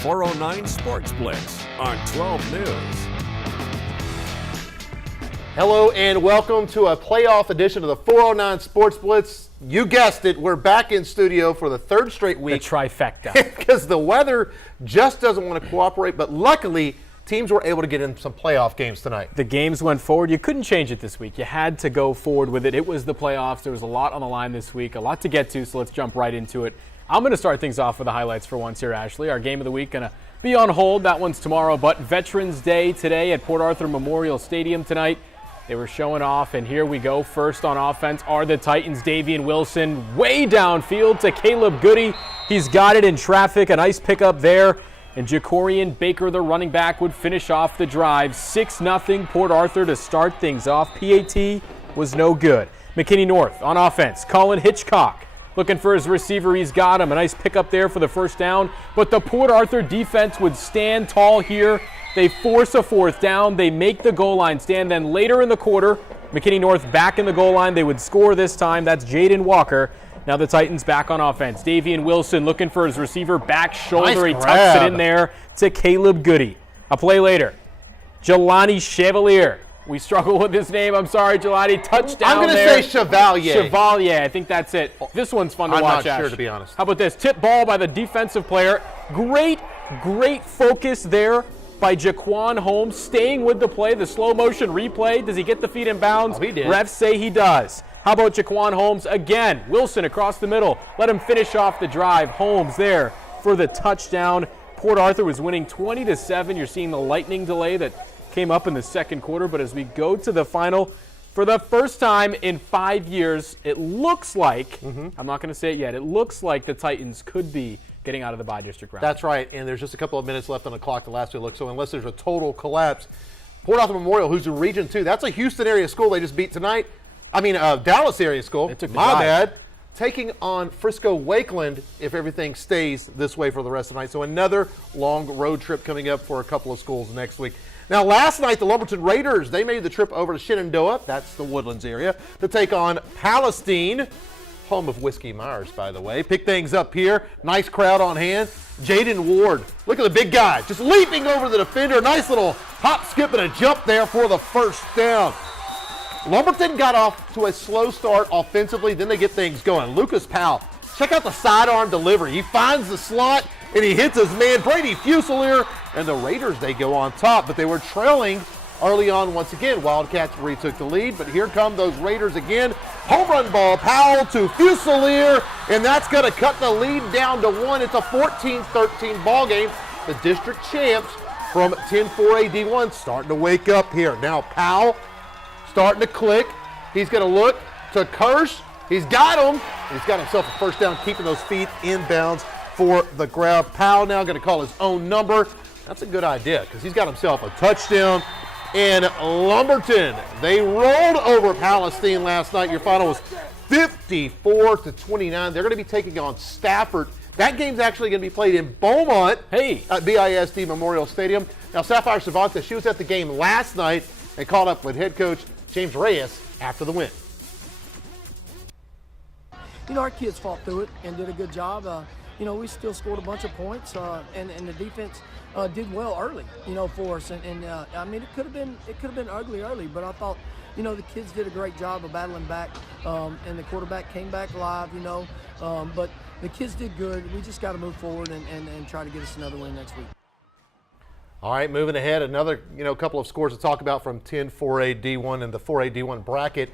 409 Sports Blitz on 12 News. Hello and welcome to a playoff edition of the 409 Sports Blitz. You guessed it, we're back in studio for the third straight week. The trifecta. Because the weather just doesn't want to cooperate, but luckily teams were able to get in some playoff games tonight. The games went forward. You couldn't change it this week. You had to go forward with it. It was the playoffs. There was a lot on the line this week, a lot to get to, so let's jump right into it. I'm going to start things off with the highlights for once here, Ashley. Our game of the week going to be on hold. That one's tomorrow, but Veterans Day today at Port Arthur Memorial Stadium tonight. They were showing off, and here we go. First on offense are the Titans. Davian Wilson way downfield to Caleb Goody. He's got it in traffic. A nice pickup there. And Jacorian Baker, the running back, would finish off the drive. 6-0 Port Arthur to start things off. PAT was no good. McKinney North on offense. Colin Hitchcock looking for his receiver. He's got him. A nice pickup there for the first down. But the Port Arthur defense would stand tall here. They force a fourth down. They make the goal line stand. Then later in the quarter, McKinney North back in the goal line. They would score this time. That's Jaden Walker. Now the Titans back on offense. Davian Wilson looking for his receiver. Back shoulder. He tucks it in there to Caleb Goody. A play later. Jelani Chevalier. We struggle with his name. I'm sorry, Jelani. Touchdown. I'm going to say Chevalier. Chevalier. I think that's it. This one's fun to watch, I'm not sure, Ash. to be honest. How about this? Tip ball by the defensive player. Great focus there by Jaquan Holmes, staying with the play, the slow motion replay. Does he get the feet in bounds? Oh, he did. Refs say he does. How about Jaquan Holmes again? Wilson across the middle. Let him finish off the drive. Holmes there for the touchdown. Port Arthur was winning 20-7. You're seeing the lightning delay that came up in the second quarter. But as we go to the final, for the first time in 5 years, it looks like, I'm not going to say it yet, it looks like the Titans could be getting out of the bi-district round. That's right, and there's just a couple of minutes left on the clock the last we look, so unless there's a total collapse, Port Arthur Memorial, who's in Region 2, that's a Houston area school they just beat tonight. Dallas area school. They took the My drive. bad. Taking on Frisco Wakeland if everything stays this way for the rest of the night. So another long road trip coming up for a couple of schools next week. Now, last night, the Lumberton Raiders, they made the trip over to Shenandoah, that's the Woodlands area, to take on Palestine. Home of Whiskey Myers, by the way. Pick things up here. Nice crowd on hand. Jaden Ward. Look at the big guy. Just leaping over the defender. Nice little hop, skip, and a jump there for the first down. Lumberton got off to a slow start offensively. Then they get things going. Lucas Powell. Check out the sidearm delivery. He finds the slot, and he hits his man, Brady Fusilier. And the Raiders, they go on top. But they were trailing early on once again. Wildcats retook the lead, but here come those Raiders again. Home run ball, Powell to Fusilier, and that's going to cut the lead down to 1. It's a 14-13 ball game. The district champs from 10-4A D1 starting to wake up here. Now Powell starting to click. He's going to look to Kirsch. He's got him. He's got himself a first down, keeping those feet in bounds for the grab. Powell now going to call his own number. That's a good idea because he's got himself a touchdown. And Lumberton, they rolled over Palestine last night. Your final was 54-29. They're going to be taking on Stafford. That game's actually going to be played in Beaumont at BISD Memorial Stadium. Now, Sapphire Savanta, she was at the game last night and caught up with head coach James Reyes after the win. Our kids fought through it and did a good job. We still scored a bunch of points, and the defense did well early, for us. And it could have been ugly early, but I thought, the kids did a great job of battling back, and the quarterback came back live, but the kids did good. We just got to move forward and try to get us another win next week. All right, moving ahead, another couple of scores to talk about from 10-4A D1 and the 4A D1 bracket.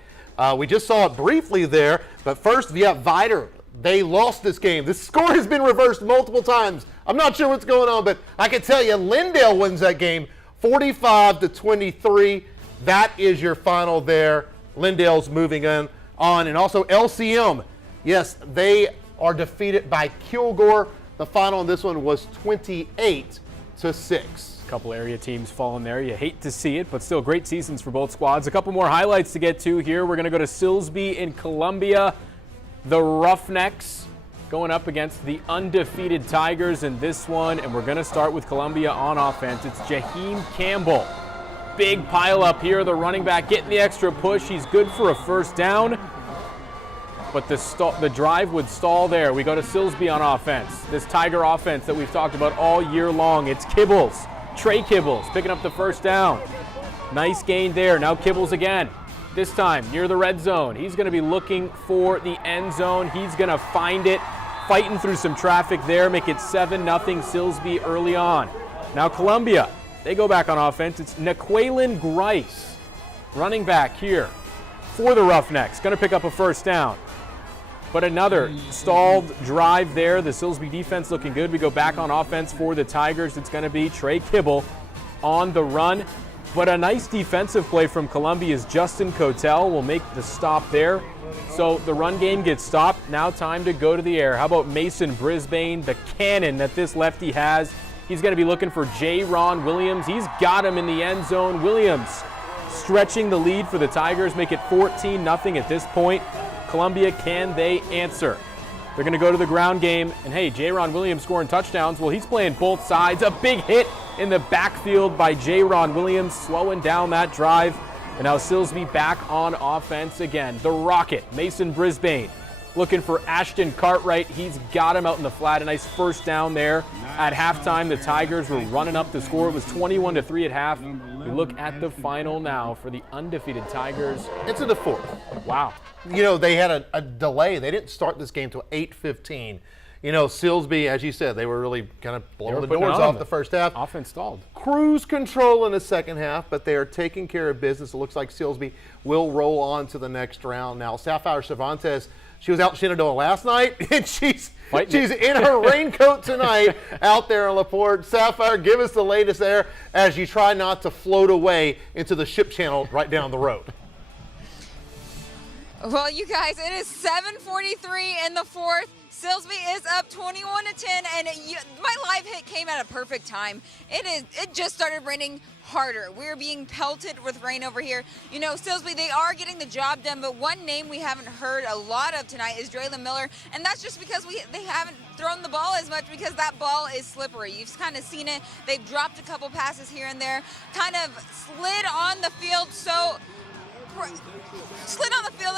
We just saw it briefly there, but first, Viet Vider. They lost this game. This score has been reversed multiple times. I'm not sure what's going on, but I can tell you Lindale wins that game 45-23. That is your final there. Lindale's moving on. And also LCM. Yes, they are defeated by Kilgore. The final in this one was 28-6. A couple area teams falling there. You hate to see it, but still great seasons for both squads. A couple more highlights to get to here. We're going to go to Silsbee in Columbia. The Roughnecks going up against the undefeated Tigers in this one, and we're going to start with Columbia on offense. It's Jaheim Campbell. Big pile up here. The running back getting the extra push. He's good for a first down. but the drive would stall there. We go to Silsby on offense. This Tiger offense that we've talked about all year long. It's Kibbles, Trey Kibbles, picking up the first down. Nice gain there. Now Kibbles again. This time near the red zone. He's going to be looking for the end zone. He's going to find it, fighting through some traffic there, make it 7-0 Silsby early on. Now Columbia, they go back on offense. It's Naquaylin Grice, running back here for the Roughnecks. Going to pick up a first down. But another stalled drive there. The Silsby defense looking good. We go back on offense for the Tigers. It's going to be Trey Kibble on the run. But a nice defensive play from Columbia's Justin Cotel will make the stop there. So the run game gets stopped. Now time to go to the air. How about Mason Brisbane, the cannon that this lefty has? He's going to be looking for J. Ron Williams. He's got him in the end zone. Williams stretching the lead for the Tigers, make it 14-0 at this point. Columbia, can they answer? They're going to go to the ground game, and hey, J-Ron Williams scoring touchdowns. Well, he's playing both sides. A big hit in the backfield by J-Ron Williams, slowing down that drive. And now Silsby back on offense again. The Rocket, Mason Brisbane, looking for Ashton Cartwright. He's got him out in the flat. A nice first down there. At halftime, the Tigers were running up the score. It was 21-3 at half. We look at the final now for the undefeated Tigers. It's in the fourth. Wow. You know, they had a delay. They didn't start this game till 8:15. You know, Silsby, as you said, they were really kind of blowing the doors off the first half. Offense stalled. Cruise control in the second half, but they are taking care of business. It looks like Silsby will roll on to the next round. Now, Sapphire Cervantes, she was out in Shenandoah last night, and she's in her raincoat tonight out there in LaPorte. Sapphire, give us the latest there as you try not to float away into the ship channel right down the road. Well, you guys, it is 7:43 in the fourth. Silsby is up 21-10, and my live hit came at a perfect time. It just started raining harder. We're being pelted with rain over here. You know, Silsby, they are getting the job done, but one name we haven't heard a lot of tonight is Draylon Miller, and that's just because they haven't thrown the ball as much because that ball is slippery. You've kind of seen it. They've dropped a couple passes here and there, kind of slid on the field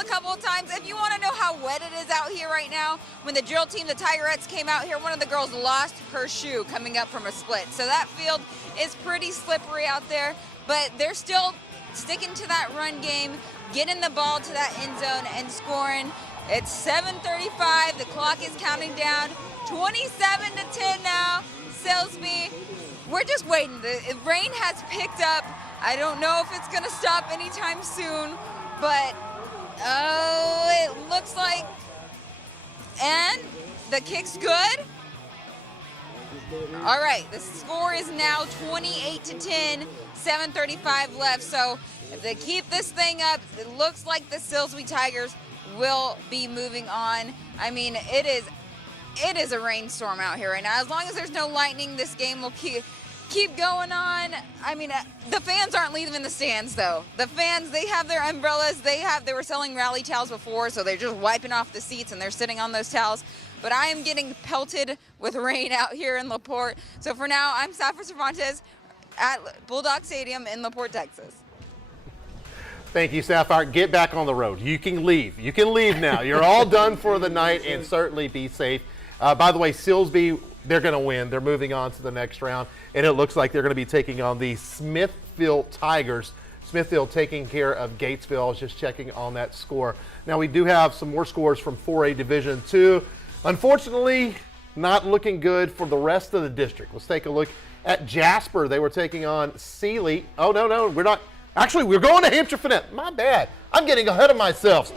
a couple of times. If you want to know how wet it is out here right now, when the drill team, the Tigerettes, came out here, one of the girls lost her shoe coming up from a split. So that field is pretty slippery out there, but they're still sticking to that run game, getting the ball to that end zone and scoring. It's 7:35. The clock is counting down. 27-10 now. Silsby, we're just waiting. The rain has picked up. I don't know if it's going to stop anytime soon, but it looks like, and the kick's good. All right, the score is now 28-10, 7:35 left. So if they keep this thing up, it looks like the Silsby Tigers will be moving on. I mean, it is a rainstorm out here right now. As long as there's no lightning, this game will keep going on. I mean, the fans aren't leaving the stands, though. The fans, they have their umbrellas. They were selling rally towels before, so they're just wiping off the seats and they're sitting on those towels. But I am getting pelted with rain out here in LaPorte. So for now, I'm Sapphire Cervantes at Bulldog Stadium in LaPorte, Texas. Thank you, Sapphire. Get back on the road. You can leave. You can leave now. You're all done for the night, and certainly be safe. By the way, Silsby, they're going to win. They're moving on to the next round, and it looks like they're going to be taking on the Smithville Tigers. Smithville taking care of Gatesville. I was just checking on that score. Now, we do have some more scores from 4A Division II. Unfortunately, not looking good for the rest of the district. Let's take a look at Jasper. They were taking on Sealy. Oh, no, we're not. Actually, we're going to Hampshire Finette. My bad. I'm getting ahead of myself.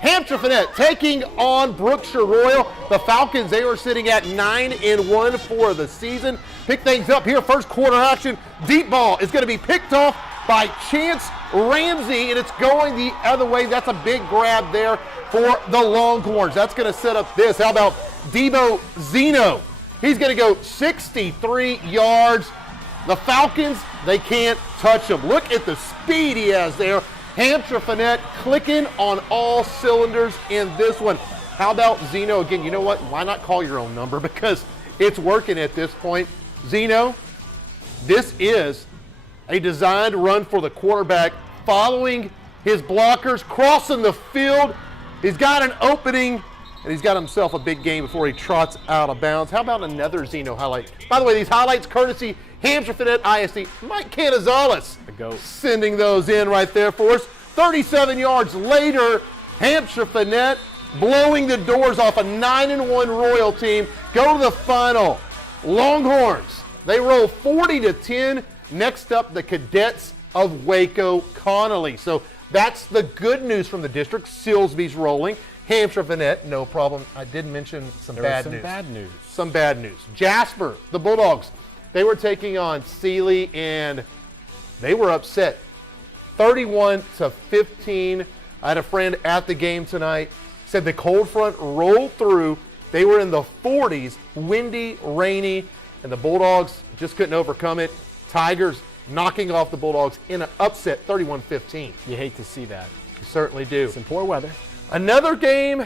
Hampshire Finette taking on Brookshire Royal. The Falcons, they were sitting at 9-1 for the season. Pick things up here, first quarter action. Deep ball is going to be picked off by Chance Ramsey, and it's going the other way. That's a big grab there for the Longhorns. That's going to set up this. How about Debo Zeno? He's going to go 63 yards. The Falcons, they can't touch him. Look at the speed he has there. Hampshire Finette clicking on all cylinders in this one. How about Zeno again? You know what? Why not call your own number? Because it's working at this point. Zeno, this is a designed run for the quarterback, following his blockers, crossing the field, He's got an opening, and he's got himself a big game before he trots out of bounds. How about another Zeno highlight? By the way, these highlights courtesy Hampshire Fannett ISD. Mike Canizales sending those in right there for us. 37 yards later, Hampshire Fannett blowing the doors off a 9-1 Royal team. Go to the final. Longhorns, they roll 40-10. Next up, the Cadets of Waco Connolly. So that's the good news from the district. Silsby's rolling. Hampshire Fannett, no problem. I did mention some bad news. Some bad news. Jasper, the Bulldogs, they were taking on Sealy, and they were upset. 31-15. I had a friend at the game tonight, said the cold front rolled through. They were in the 40s, windy, rainy, and the Bulldogs just couldn't overcome it. Tigers knocking off the Bulldogs in an upset, 31-15. You hate to see that. You certainly do. Some poor weather. Another game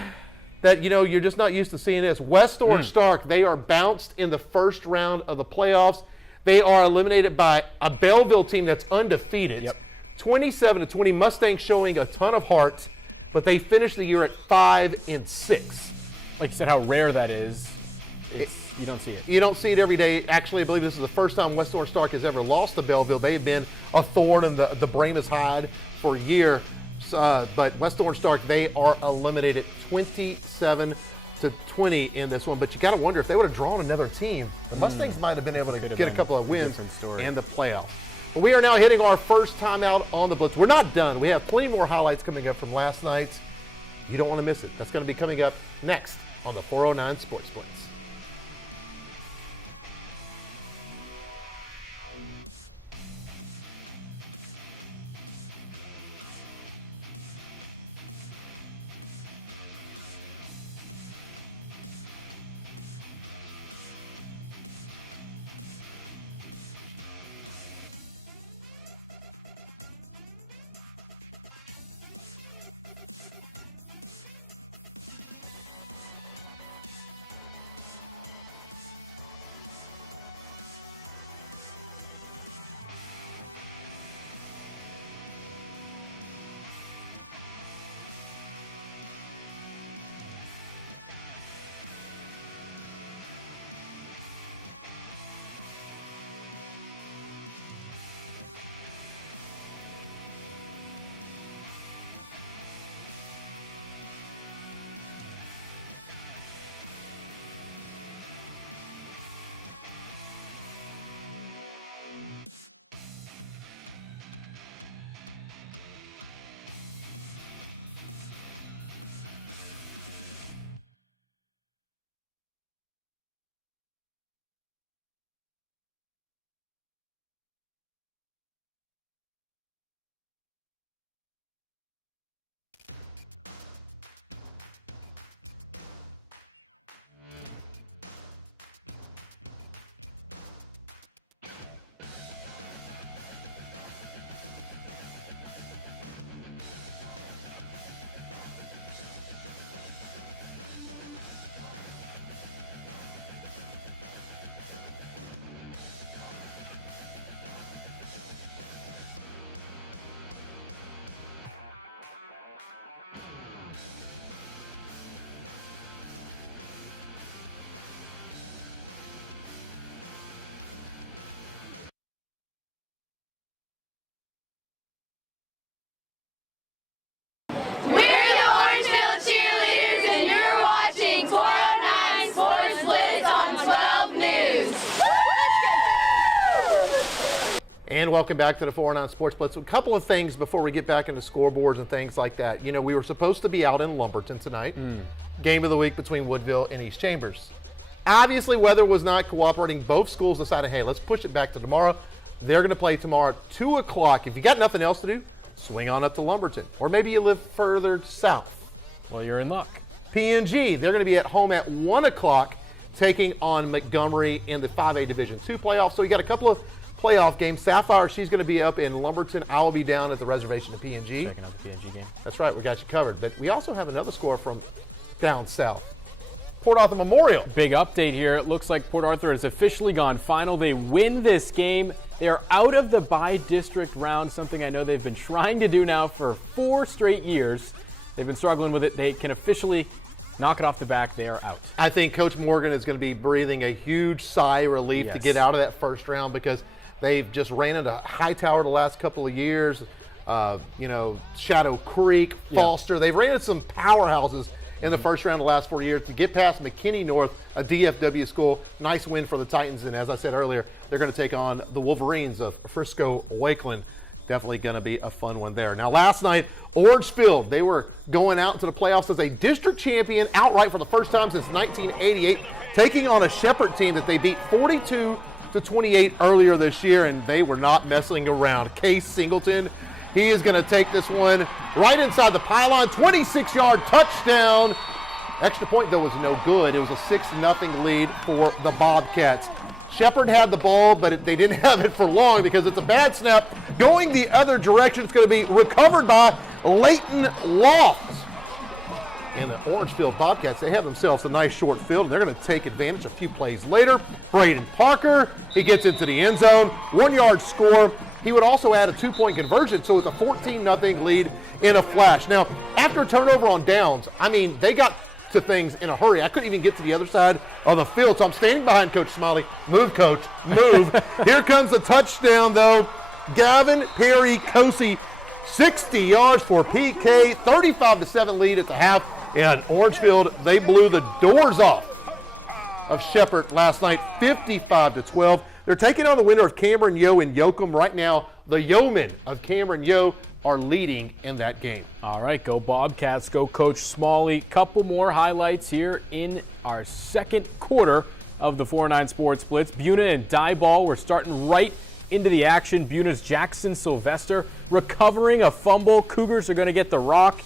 that, you're just not used to seeing this. West Orange Stark, they are bounced in the first round of the playoffs. They are eliminated by a Belleville team that's undefeated. Yep. 27-20. Mustangs showing a ton of heart, but they finished the year at 5-6. Like you said, how rare that is. You don't see it. You don't see it every day. Actually, I believe this is the first time West Orange Stark has ever lost to Belleville. They've been a thorn in the Brama's hide for a year. But West Orange Stark, they are eliminated 27-20 in this one. But you got to wonder if they would have drawn another team, the Mustangs might have been able to get a couple of wins in the playoffs. But we are now hitting our first time out on the Blitz. We're not done. We have plenty more highlights coming up from last night. You don't want to miss it. That's going to be coming up next on the 409 Sports Blitz. And welcome back to the 409 Sports Blitz. A couple of things before we get back into scoreboards and things like that. We were supposed to be out in Lumberton tonight. Game of the week between Woodville and East Chambers. Obviously, weather was not cooperating. Both schools decided, hey, let's push it back to tomorrow. They're going to play tomorrow at 2 o'clock. If you got nothing else to do, swing on up to Lumberton. Or maybe you live further south. Well, you're in luck. P&G, they're going to be at home at 1 o'clock taking on Montgomery in the 5A Division II playoffs. So you got a couple of playoff games. Sapphire, she's going to be up in Lumberton. I will be down at the reservation of P&G. Checking out the P&G game. That's right. We got you covered. But we also have another score from down south. Port Arthur Memorial. Big update here. It looks like Port Arthur has officially gone final. They win this game. They are out of the by-district round, something I know they've been trying to do now for 4 straight years. They've been struggling with it. They can officially knock it off the back. They are out. I think Coach Morgan is going to be breathing a huge sigh of relief to get out of that first round because they've just ran into Hightower the last couple of years. Shadow Creek, Foster. They've ran into some powerhouses in the first round the last 4 years. To get past McKinney North, a DFW school, nice win for the Titans. And as I said earlier, they're going to take on the Wolverines of Frisco Wakeland. Definitely going to be a fun one there. Now, last night, Orangefield, they were going out into the playoffs as a district champion outright for the first time since 1988, taking on a Shepherd team that they beat 42-28 earlier this year, and they were not messing around. Case Singleton, he is going to take this one right inside the pylon, 26-yard touchdown. Extra point, though, was no good. It was a 6-0 lead for the Bobcats. Shepherd had the ball, but they didn't have it for long because it's a bad snap. Going the other direction, it's going to be recovered by Leighton Lofts. And the Orangefield Bobcats, they have themselves a nice short field, and they're going to take advantage a few plays later. Braden Parker, he gets into the end zone, 1-yard score. He would also add a 2-point conversion, so it's a 14-0 lead in a flash. Now, after a turnover on downs, they got to things in a hurry. I couldn't even get to the other side of the field, so I'm standing behind Coach Smiley. Move, Coach, move. Here comes the touchdown, though. Gavin Perry Cosi, 60 yards for PK, 35-7 lead at the half. And Orangefield, they blew the doors off of Shepherd last night, 55-12. They're taking on the winner of Cameron Yo and Yoakum. Right now, the Yeomen of Cameron Yo are leading in that game. All right, go Bobcats, go Coach Smalley. Couple more highlights here in our second quarter of the 409 Sports Blitz. Buna and Dieball, we're starting right into the action. Buna's Jackson Sylvester recovering a fumble. Cougars are going to get the rock,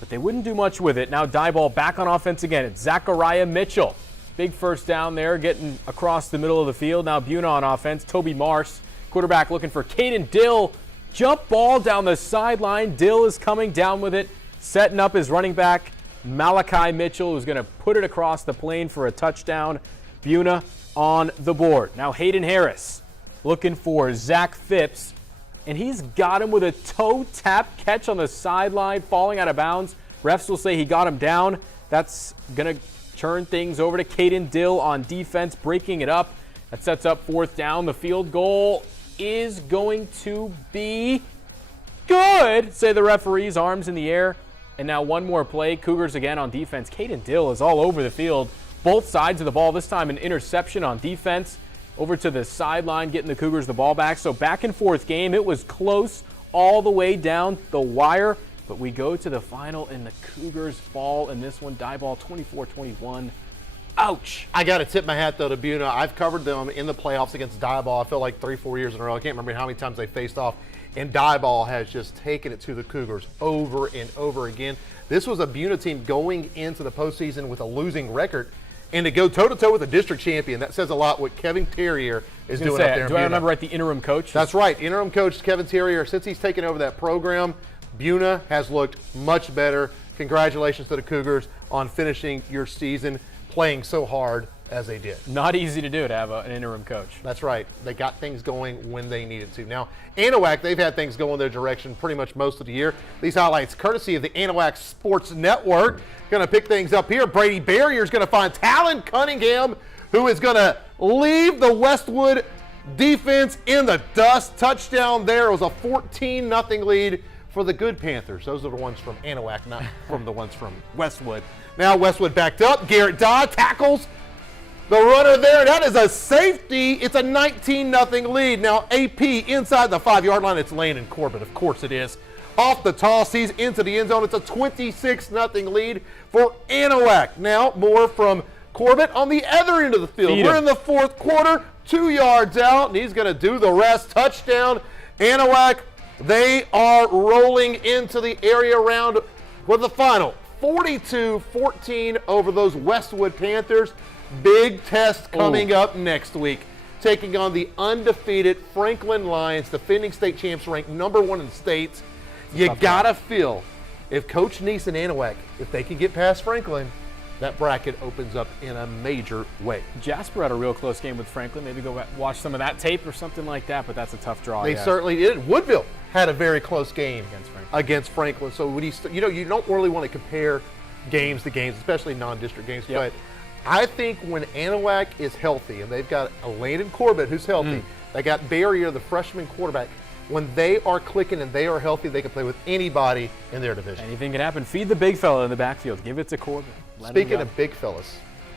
but they wouldn't do much with it. Now Dieball back on offense again. It's Zachariah Mitchell. Big first down there, getting across the middle of the field. Now Buna on offense. Toby Marsh, quarterback, looking for Caden Dill. Jump ball down the sideline. Dill is coming down with it, setting up his running back, Malachi Mitchell, who's going to put it across the plane for a touchdown. Buna on the board. Now Hayden Harris looking for Zach Phipps, and he's got him with a toe tap catch on the sideline, falling out of bounds. Refs will say he got him down. That's going to turn things over to Caden Dill on defense, breaking it up. That sets up fourth down. The field goal is going to be good, say the referees, arms in the air. And now one more play. Cougars again on defense. Caden Dill is all over the field, both sides of the ball. This time an interception on defense. Over to the sideline, getting the Cougars the ball back. So back and forth game. It was close all the way down the wire. But we go to the final, and the Cougars fall in this one. Dieball 24-21. Ouch. I got to tip my hat, though, to Buna. I've covered them in the playoffs against Dieball. I feel like 3-4 years in a row. I can't remember how many times they faced off. And Dieball has just taken it to the Cougars over and over again. This was a Buna team going into the postseason with a losing record. And to go toe-to-toe with a district champion, that says a lot what Kevin Terrier is doing up there in Do Buna. I remember right, the interim coach? That's right. Interim coach Kevin Terrier. Since he's taken over that program, Buna has looked much better. Congratulations to the Cougars on finishing your season playing so hard as they did. Not easy to do to have an interim coach. That's right. They got things going when they needed to. Now, Anahuac, they've had things going their direction pretty much most of the year. These highlights courtesy of the Anahuac Sports Network. Going to pick things up here. Brady Barrier is going to find Talon Cunningham, who is going to leave the Westwood defense in the dust. Touchdown there. It was a 14-0 lead for the good Panthers. Those are the ones from Anahuac, not from the ones from Westwood. Now Westwood backed up. Garrett Dodd tackles the runner there. That is a safety. It's a 19-0 lead. Now AP inside the 5-yard line. It's Landon Corbett. Of course it is. Off the toss, he's into the end zone. It's a 26-0 lead for Anahuac. Now more from Corbett on the other end of the field. We're in the fourth quarter. 2 yards out, and he's going to do the rest. Touchdown. Anahuac, they are rolling into the area round with the final. 42-14 over those Westwood Panthers. Big test coming up next week. Taking on the undefeated Franklin Lions, defending state champs, ranked #1 in the states. You gotta feel, if Coach Neese and Anahuac, if they can get past Franklin, that bracket opens up in a major way. Jasper had a real close game with Franklin. Maybe go watch some of that tape or something like that, but that's a tough draw. They certainly did. Woodville had a very close game against Franklin. So when you don't really want to compare games to games, especially non-district games. Yep. But I think when Anahuac is healthy, and they've got a Landon Corbett who's healthy, they got Barrier, the freshman quarterback. When they are clicking and they are healthy, they can play with anybody in their division. Anything can happen. Feed the big fella in the backfield. Give it to Corbin. Speaking of big fellas,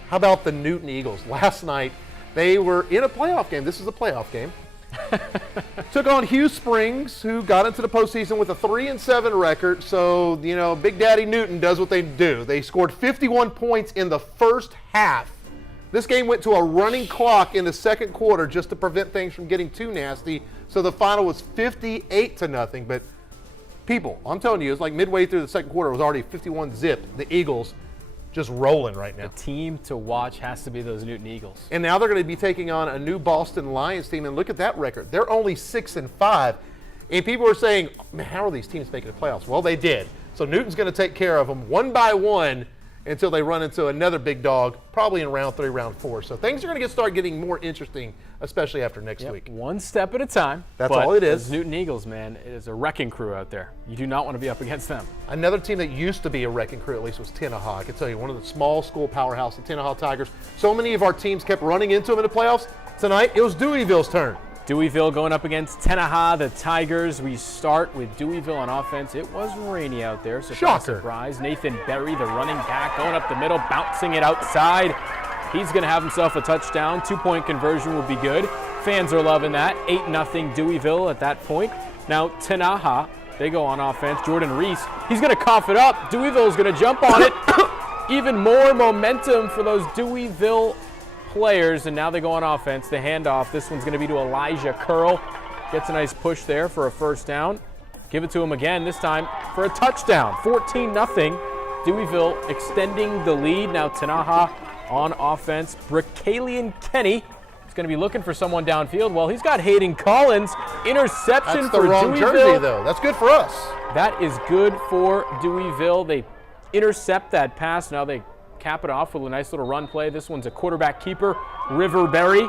how about the Newton Eagles? Last night, they were in a playoff game. This is a playoff game. Took on Hugh Springs, who got into the postseason with a 3-7 record. So, Big Daddy Newton does what they do. They scored 51 points in the first half. This game went to a running clock in the second quarter just to prevent things from getting too nasty. So the final was 58-0. But people, I'm telling you, it's like midway through the second quarter, it was already 51-zip. The Eagles just rolling right now. The team to watch has to be those Newton Eagles. And now they're going to be taking on a new Boston Lions team. And look at that record. They're only 6-5. And people are saying, man, how are these teams making the playoffs? Well, they did. So Newton's going to take care of them one by one until they run into another big dog, probably in round 3, round 4. So things are going to start getting more interesting, especially after next week. One step at a time. That's all it is. Those Newton Eagles, man, it is a wrecking crew out there. You do not want to be up against them. Another team that used to be a wrecking crew, at least, was Tenaha. I can tell you, one of the small school powerhouse, the Tenaha Tigers. So many of our teams kept running into them in the playoffs. Tonight, it was Deweyville's turn. Deweyville going up against Tenaha, the Tigers. We start with Deweyville on offense. It was rainy out there, so surprise. Nathan Berry, the running back, going up the middle, bouncing it outside. He's going to have himself a touchdown. 2-point conversion will be good. Fans are loving that. 8-0 Deweyville at that point. Now Tenaha, they go on offense. Jordan Reese, he's going to cough it up. Deweyville's going to jump on it. Even more momentum for those Deweyville players, and now they go on offense. The handoff, this one's going to be to Elijah Curl. Gets a nice push there for a first down. Give it to him again, this time for a touchdown. 14-0. Deweyville extending the lead. Now Tenaha on offense. Bricalian Kenny is going to be looking for someone downfield. Well, he's got Hayden Collins. Interception for Deweyville. That's the wrong jersey, though. That's good for us. That is good for Deweyville. They intercept that pass. Now they cap it off with a nice little run play. This one's a quarterback keeper, River Berry.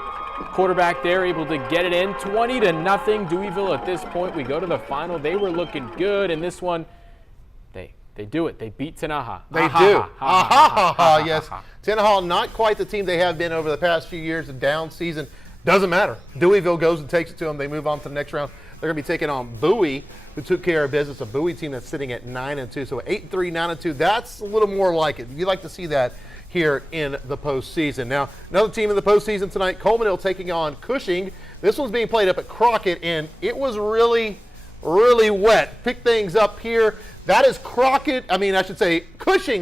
Quarterback there able to get it in. 20-0 Deweyville at this point. We go to the final. They were looking good, and this one, they do it. They beat Tenaha. They do. Yes. Tenaha, not quite the team they have been over the past few years. A down season. Doesn't matter. Deweyville goes and takes it to them. They move on to the next round. They're going to be taking on Bowie, who took care of business. A Bowie team that's sitting at 9-2. So 8-3, 9-2. That's a little more like it. You'd like to see that here in the postseason. Now, another team in the postseason tonight, Coleman Hill taking on Cushing. This one's being played up at Crockett, and it was really, really wet. Pick things up here. That is Cushing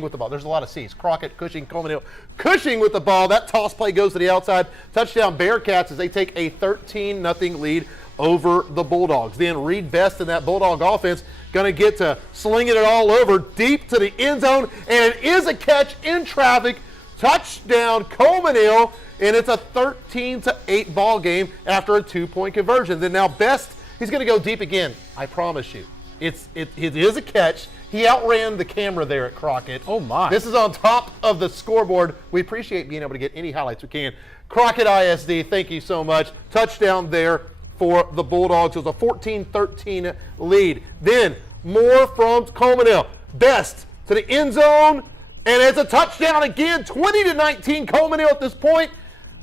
with the ball. There's a lot of C's. Crockett, Cushing, Coleman Hill. Cushing with the ball. That toss play goes to the outside. Touchdown Bearcats as they take a 13-0 lead over the Bulldogs. Then Reed Best in that Bulldog offense going to get to slinging it all over deep to the end zone, and it is a catch in traffic. Touchdown Coleman Hill, and it's a 13-8 ball game after a 2-point conversion. Then now Best, he's going to go deep again. I promise you. It is a catch. He outran the camera there at Crockett. Oh, my. This is on top of the scoreboard. We appreciate being able to get any highlights we can. Crockett ISD, thank you so much. Touchdown there for the Bulldogs. It was a 14-13 lead. Then more from Coleman Hill. Best to the end zone, and it's a touchdown again. 20-19 Coleman Hill at this point.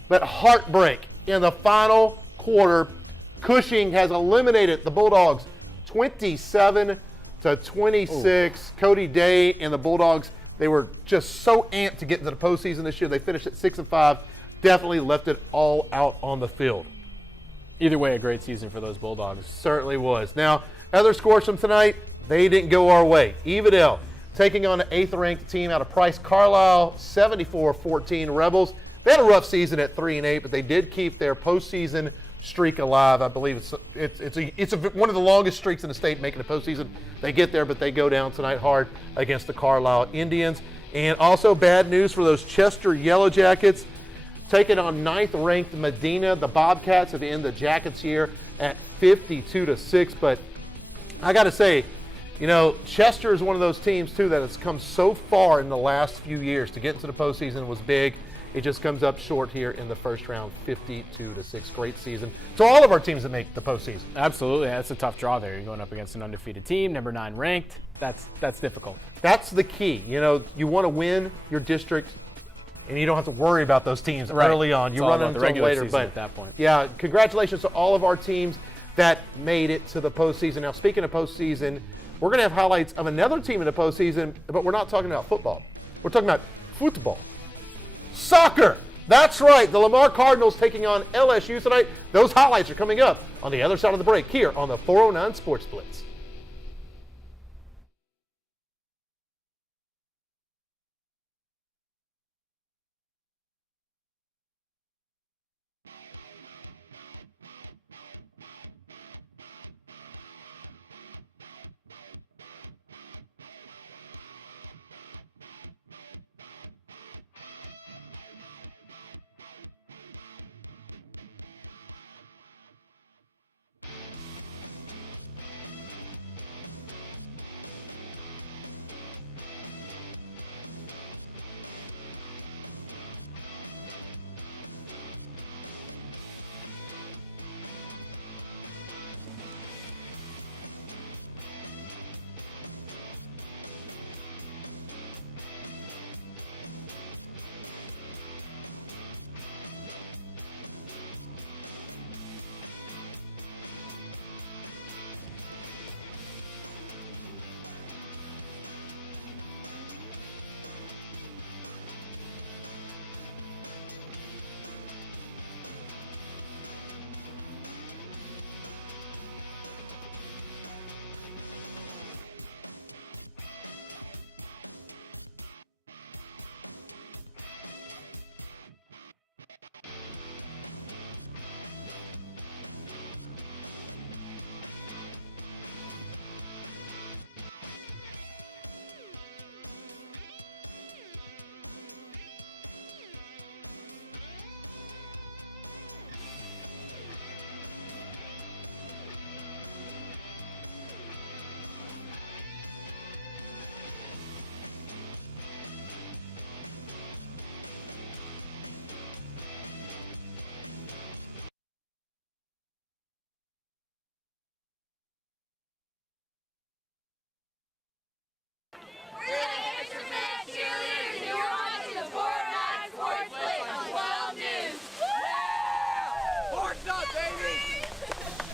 But heartbreak in the final quarter. Cushing has eliminated the Bulldogs 27-26. Cody Day and the Bulldogs, they were just so amped to get into the postseason this year. They finished at 6-5. Definitely left it all out on the field. Either way, a great season for those Bulldogs. Certainly was. Now, other scores from tonight, they didn't go our way. Evadale taking on an 8th-ranked team out of Price Carlisle, 74-14 Rebels. They had a rough season at 3-8, but they did keep their postseason streak alive. I believe it's one of the longest streaks in the state making the postseason. They get there, but they go down tonight hard against the Carlisle Indians. And also bad news for those Chester Yellow Jackets. Taking on 9th-ranked Medina. The Bobcats have ended the Jackets here at 52-6. But I got to say, Chester is one of those teams, too, that has come so far in the last few years. To get into the postseason was big. It just comes up short here in the first round, 52-6. Great season to all of our teams that make the postseason. Absolutely. That's a tough draw there. You're going up against an undefeated team, number 9 ranked. That's difficult. That's the key. You know, you want to win your district, and you don't have to worry about those teams early on. You run into them later. But at that point. Yeah, congratulations to all of our teams that made it to the postseason. Now, speaking of postseason, we're going to have highlights of another team in the postseason, but we're not talking about football. We're talking about football. Soccer. That's right. The Lamar Cardinals taking on LSU tonight. Those highlights are coming up on the other side of the break here on the 409 Sports Blitz.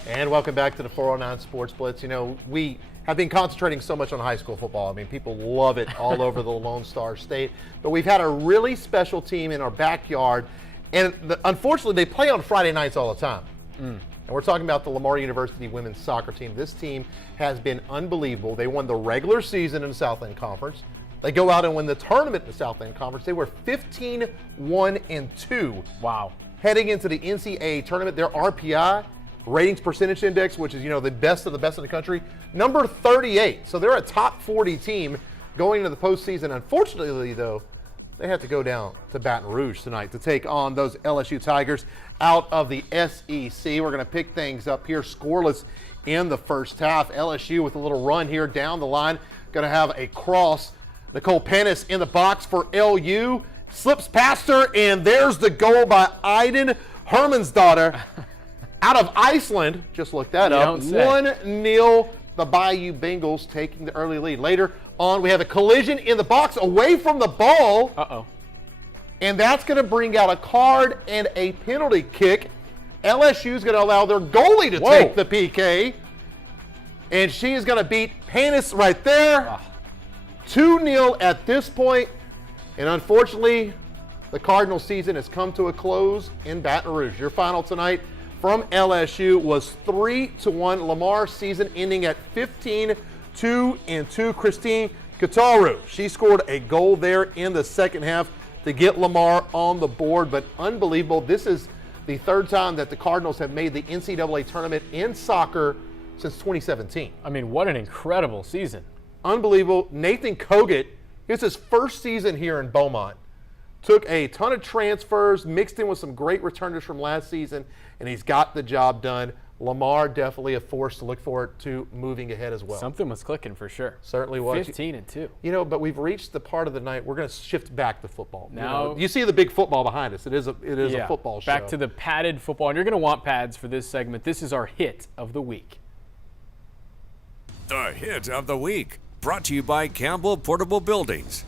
And welcome back to the 409 Sports Blitz. You know, we have been concentrating so much on high school football. I mean, people love it all over the Lone Star State. But we've had a really special team in our backyard. And unfortunately, they play on Friday nights all the time. And we're talking about the Lamar University women's soccer team. This team has been unbelievable. They won the regular season in the Southland Conference. They go out and win the tournament in the Southland Conference. They were 15-1-2. Wow. Heading into the NCAA tournament, their RPI, ratings percentage index, which is, you know, the best of the best in the country, number 38. So they're a top 40 team going into the postseason. Unfortunately, though, they have to go down to Baton Rouge tonight to take on those LSU Tigers out of the SEC. We're going to pick things up here scoreless in the first half. LSU with a little run here down the line. Going to have a cross. Nicole Pennis in the box for LU. Slips past her, and there's the goal by Iden Hermansdottir out of Iceland. Just look that up. 1-0, the Bayou Bengals taking the early lead. Later on, we have a collision in the box away from the ball. Uh-oh. And that's going to bring out a card and a penalty kick. LSU is going to allow their goalie to take the PK. And she is going to beat Pennis right there. 2-0 at this point. And unfortunately, the Cardinal season has come to a close in Baton Rouge. Your final tonight from LSU was 3-1. Lamar's season ending at 15-2. Christine Kataru, she scored a goal there in the second half to get Lamar on the board. But unbelievable. This is the third time that the Cardinals have made the NCAA tournament in soccer since 2017. I mean, what an incredible season. Unbelievable. Nathan Kogut, it's his first season here in Beaumont. Took a ton of transfers, mixed in with some great returners from last season, and he's got the job done. Lamar definitely a force to look forward to moving ahead as well. Something was clicking for sure. Certainly was. 15-2. But we've reached the part of the night we're going to shift back to football. Now you see the big football behind us. It is a football show. Back to the padded football, and you're going to want pads for this segment. This is our hit of the week. The hit of the week, brought to you by Campbell Portable Buildings.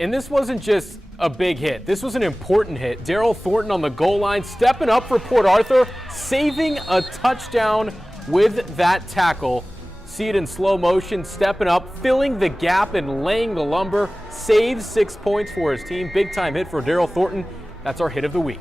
And this wasn't just a big hit. This was an important hit. Daryl Thornton on the goal line, stepping up for Port Arthur, saving a touchdown with that tackle. See it in slow motion, stepping up, filling the gap and laying the lumber. Saves 6 points for his team. Big time hit for Daryl Thornton. That's our hit of the week.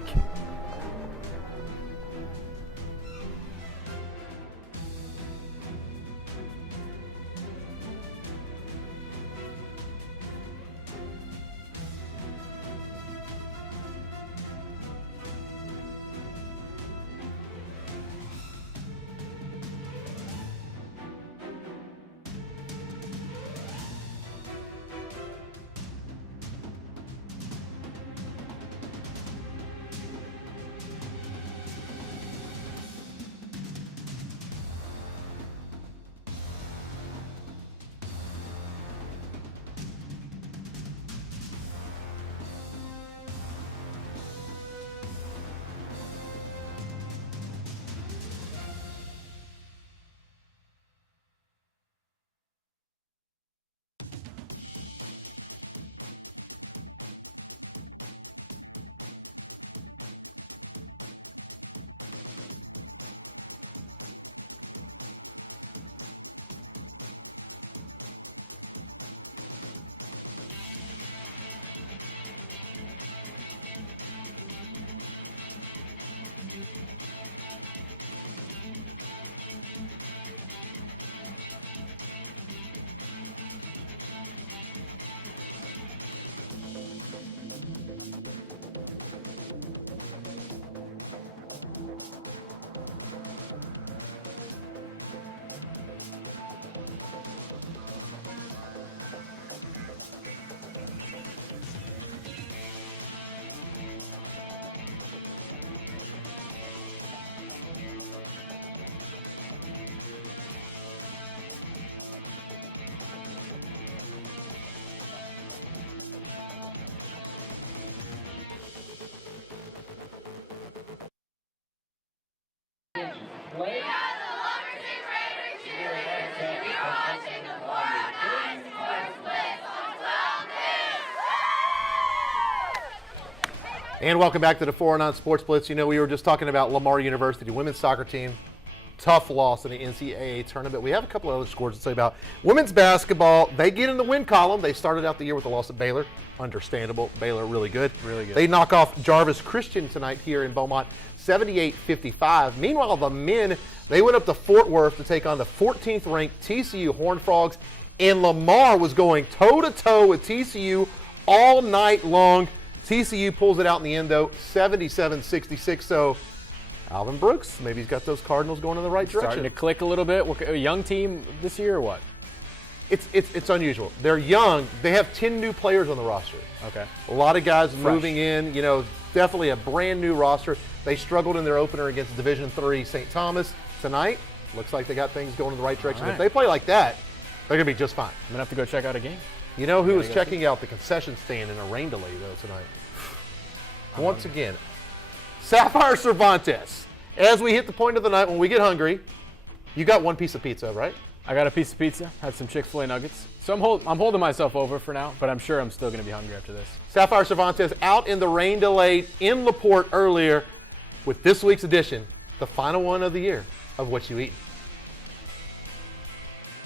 We are the Lumberton Raiders cheerleaders. You're watching the 409 Sports Blitz on 12 News. And welcome back to the 409 Sports Blitz. We were just talking about Lamar University, women's soccer team. Tough loss in the NCAA tournament. We have a couple of other scores to say about women's basketball. They get in the win column. They started out the year with a loss at Baylor. Understandable. Baylor really good. Really good. They knock off Jarvis Christian tonight here in Beaumont, 78-55. Meanwhile, the men, they went up to Fort Worth to take on the 14th ranked TCU Horned Frogs, and Lamar was going toe-to-toe with TCU all night long. TCU pulls it out in the end, though, 77-66. So Alvin Brooks, maybe he's got those Cardinals going in the right direction. Starting to click a little bit. A young team this year or what? It's unusual. They're young. They have 10 new players on the roster. Okay. A lot of guys moving in. Definitely a brand new roster. They struggled in their opener against Division III St. Thomas. Tonight, looks like they got things going in the right direction. Right. If they play like that, they're going to be just fine. I'm going to have to go check out a game. You know who was checking out the concession stand in a rain delay, though, tonight? Once again, Sapphire Cervantes. As we hit the point of the night when we get hungry, you got one piece of pizza, right? I got a piece of pizza, had some Chick-fil-A nuggets. So I'm holding myself over for now, but I'm sure I'm still going to be hungry after this. Sapphire Cervantes out in the rain delay in LaPorte earlier with this week's edition, the final one of the year of What You Eatin'.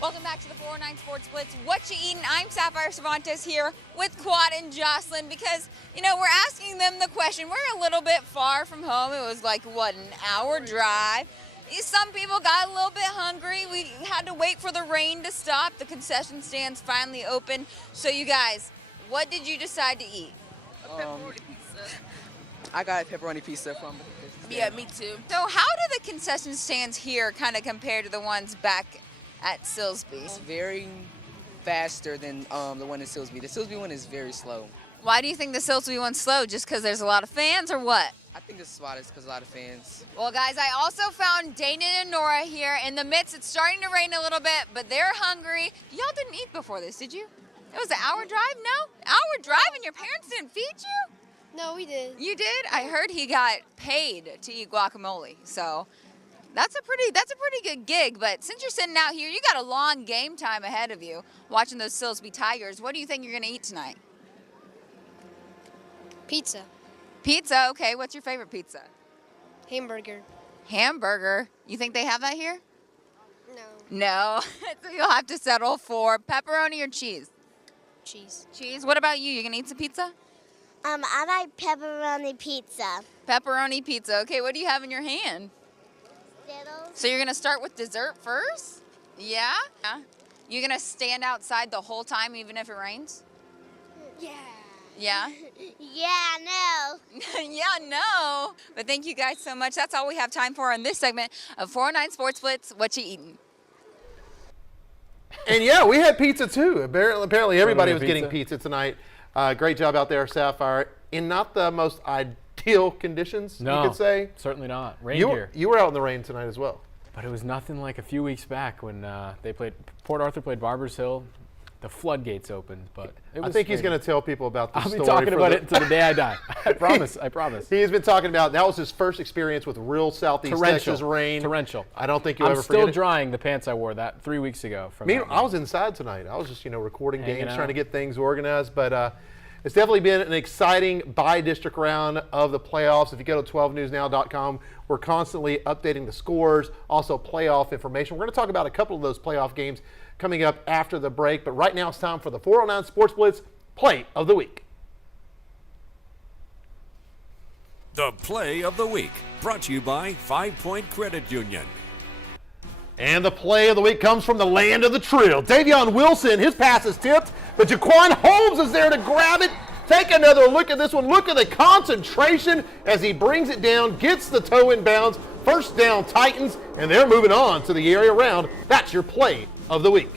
Welcome back to the 409 Sports Blitz. What you eatin'? I'm Sapphire Cervantes here with Quad and Jocelyn because, we're asking them the question. We're a little bit far from home. It was like, an hour drive. Some people got a little bit hungry. We had to wait for the rain to stop. The concession stands finally open. So you guys, what did you decide to eat? A pepperoni pizza. I got a pepperoni pizza from the Yeah, me too. So how do the concession stands here kind of compare to the ones back at Silsbee? It's very faster than the one in Silsbee. The Silsbee one is very slow. Why do you think the Silsbee one's slow? Just because there's a lot of fans or what? I think it's spot because a lot of fans. Well, guys, I also found Dana and Nora here in the midst. It's starting to rain a little bit, but they're hungry. Y'all didn't eat before this, did you? It was an hour drive? No? Hour drive and your parents didn't feed you? No, we did. You did? I heard he got paid to eat guacamole. So that's a pretty good gig. But since you're sitting out here, you got a long game time ahead of you watching those Silsbee Tigers. What do you think you're going to eat tonight? Pizza. Pizza, okay. What's your favorite pizza? Hamburger. Hamburger. You think they have that here? No. No. So you'll have to settle for pepperoni or cheese? Cheese. Cheese. What about you? You going to eat some pizza? I like pepperoni pizza. Pepperoni pizza. Okay, what do you have in your hand? Skittles. So you're going to start with dessert first? Yeah? You're going to stand outside the whole time even if it rains? Yeah. Yeah? Yeah, no. Yeah, no. But thank you guys so much. That's all we have time for in this segment of 409 Sports Blitz. What you eating? And yeah, we had pizza too. Apparently everybody was pizza. getting pizza tonight. Great job out there, Sapphire. In not the most ideal conditions, No, you could say. certainly not. Reindeer. You were out in the rain tonight as well. But it was nothing like a few weeks back when Port Arthur played Barbers Hill. The floodgates opened, but it was I think he's raining. going to tell people about this I'll story. be talking for about the- it until the day I die. I promise. I promise. He's been talking about that was his first experience with real Southeast Texas rain. Torrential. I don't think you'll I'm ever still forget it. drying the pants I wore that 3 weeks ago. From that I game. was inside tonight. I was just, recording Hanging games, out. trying to get things organized. But it's definitely been an exciting bi-district round of the playoffs. If you go to 12newsnow.com, we're constantly updating the scores, also playoff information. We're going to talk about a couple of those playoff games coming up after the break. But right now it's time for the 409 Sports Blitz Play of the Week. The Play of the Week, brought to you by 5 Point Credit Union. And the play of the week comes from the land of the trill. Davion Wilson, his pass is tipped, but Jaquan Holmes is there to grab it. Take another look at this one. Look at the concentration as he brings it down, gets the toe in bounds. First down, Titans, and they're moving on to the area round. That's your play of the week.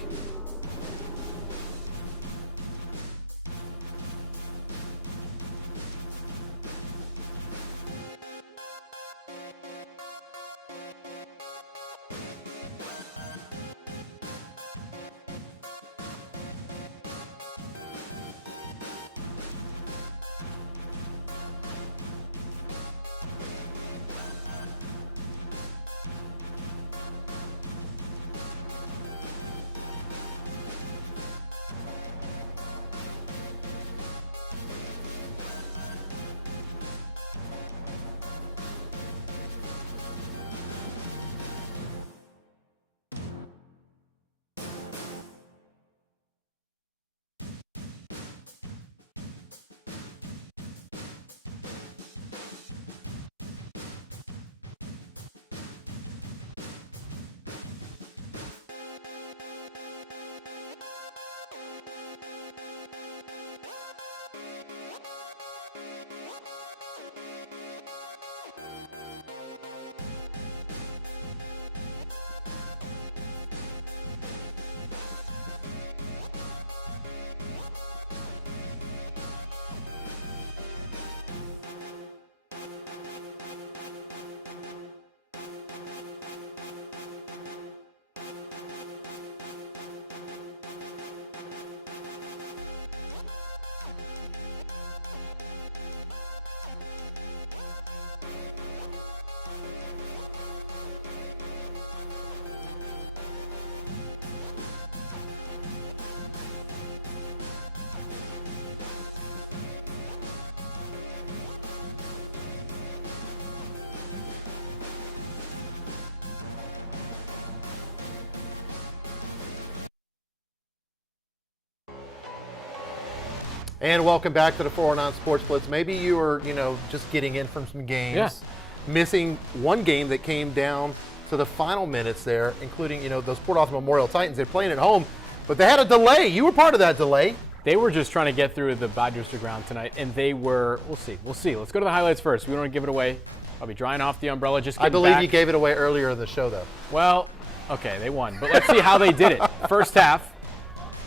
And welcome back to the 409 Sports Blitz. Maybe you were, just getting in from some games, missing one game that came down to the final minutes there, including, those Port Arthur Memorial Titans. They're playing at home, but they had a delay. You were part of that delay. They were just trying to get through the bi-district round tonight, and they were, we'll see. Let's go to the highlights first. We don't want to give it away. I'll be drying off the umbrella, just I getting believe back. you gave it away earlier in the show, though. Well, okay, they won. But let's see how they did it. First half,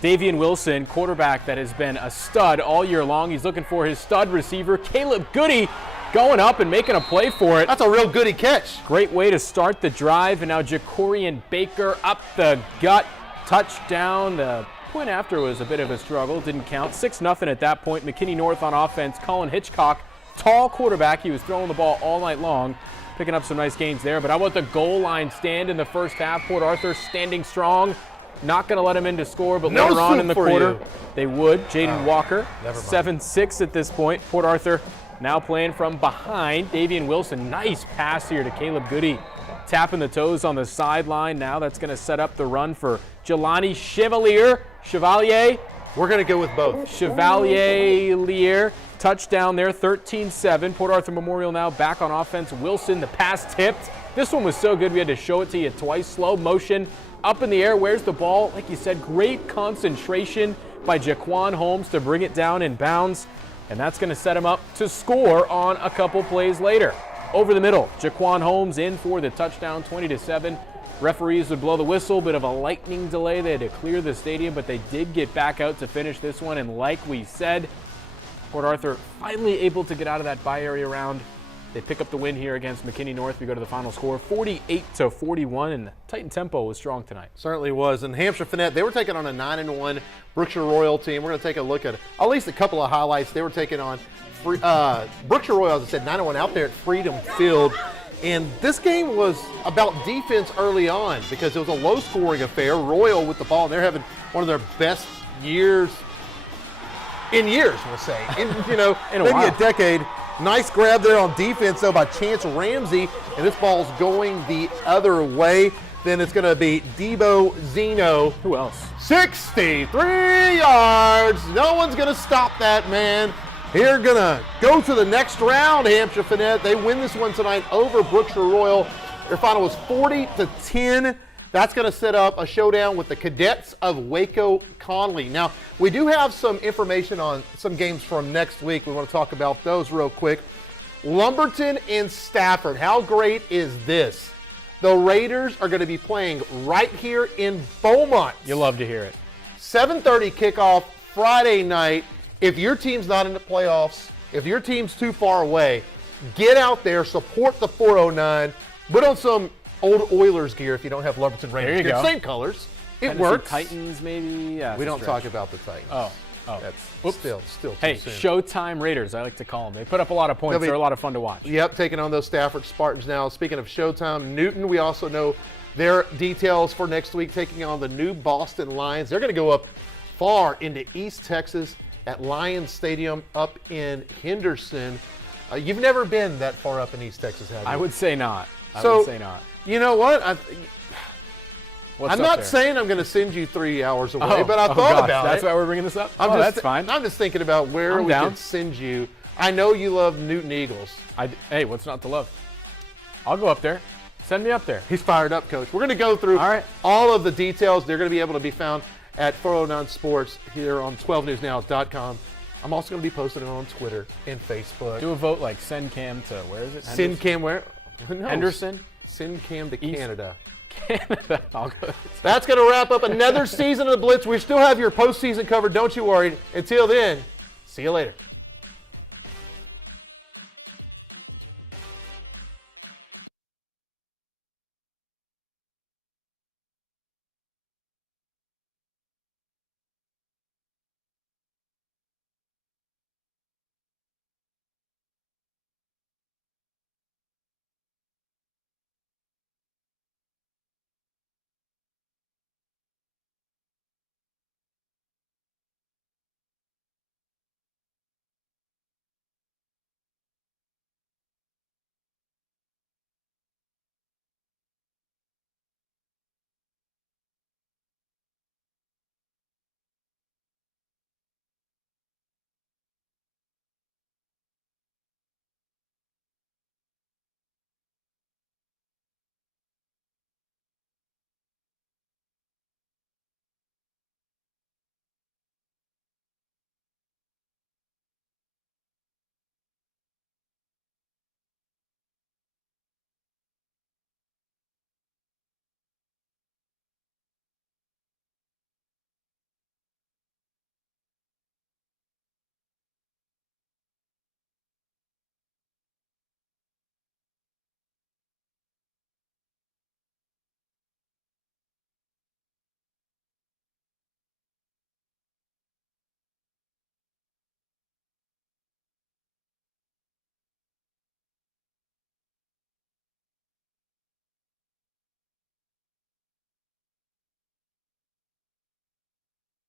Davion Wilson, quarterback that has been a stud all year long. He's looking for his stud receiver, Caleb Goody. going up and making a play for it. That's a real goody catch. Great way to start the drive, and now Jacorian Baker up the gut, touchdown. The point after was a bit of a struggle, didn't count. 6-0 at that point. McKinney North on offense. Colin Hitchcock, tall quarterback. He was throwing the ball all night long, picking up some nice gains there. But how about the goal line stand in the first half? Port Arthur standing strong. Not going to let him in to score, but later on in the quarter, they would. Jaden Walker, 7-6 at this point. Port Arthur now playing from behind. Davian Wilson, nice pass here to Caleb Goody. Tapping the toes on the sideline. Now that's going to set up the run for Jelani Chevalier. We're going to go with both. Chevalier, touchdown there, 13-7. Port Arthur Memorial now back on offense. Wilson, the pass tipped. This one was so good we had to show it to you twice. Slow motion, up in the air. Where's the ball? Like you said, great concentration by Jaquan Holmes to bring it down in bounds. And that's going to set him up to score on a couple plays later. Over the middle, Jaquan Holmes in for the touchdown, 20-7. Referees would blow the whistle, bit of a lightning delay. They had to clear the stadium, but they did get back out to finish this one. And like we said, Port Arthur finally able to get out of that Bay Area round. They pick up the win here against McKinney North. We go to the final score, 48-41, and the Titan tempo was strong tonight. Certainly was. And Hampshire Finette, they were taking on a 9-1 Brookshire Royal team. We're going to take a look at least a couple of highlights. They were taking on Brookshire Royal, as I said, 9-1 out there at Freedom Field. And this game was about defense early on because it was a low-scoring affair. Royal with the ball, and they're having one of their best years in years, we'll say. In maybe a decade. Nice grab there on defense, though, by Chance Ramsey, and this ball's going the other way. Then it's going to be Debo Zeno. Who else? 63 yards. No one's going to stop that man. They're going to go to the next round, Hampshire Finette. They win this one tonight over Brookshire Royal. Their final was 40-10. That's going to set up a showdown with the Cadets of Waco Conley. Now, we do have some information on some games from next week. We want to talk about those real quick. Lumberton and Stafford. How great is this? The Raiders are going to be playing right here in Beaumont. You love to hear it. 7:30 kickoff Friday night. If your team's not in the playoffs, if your team's too far away, get out there, support the 409, put on some old Oilers gear if you don't have Lumberton Raiders gear. Same colors. It Tennessee works. Titans, maybe. Yeah, we don't talk about the Titans. Oh. That's still too Hey, soon. Showtime Raiders, I like to call them. They put up a lot of points. They're a lot of fun to watch. Yep, taking on those Stafford Spartans now. Speaking of Showtime, Newton, we also know their details for next week, taking on the new Boston Lions. They're going to go up far into East Texas at Lions Stadium up in Henderson. You've never been that far up in East Texas, have you? I would say not. You know what? I'm not there? saying I'm going to send you 3 hours away, but I thought about That's it. why we're bringing this up? That's fine. I'm just thinking about where we could send you. I know you love Newton Eagles. Hey, what's not to love? I'll go up there. Send me up there. He's fired up, Coach. We're going to go through all of the details. They're going to be able to be found at 409Sports here on 12newsnow.com. I'm also going to be posting it on Twitter and Facebook. Do a vote like send Cam to, where is it? Send Cam where? No. Henderson? Send Cam to Canada. Canada. I'll go. That's going to wrap up another season of the Blitz. We still have your postseason covered. Don't you worry. Until then, see you later.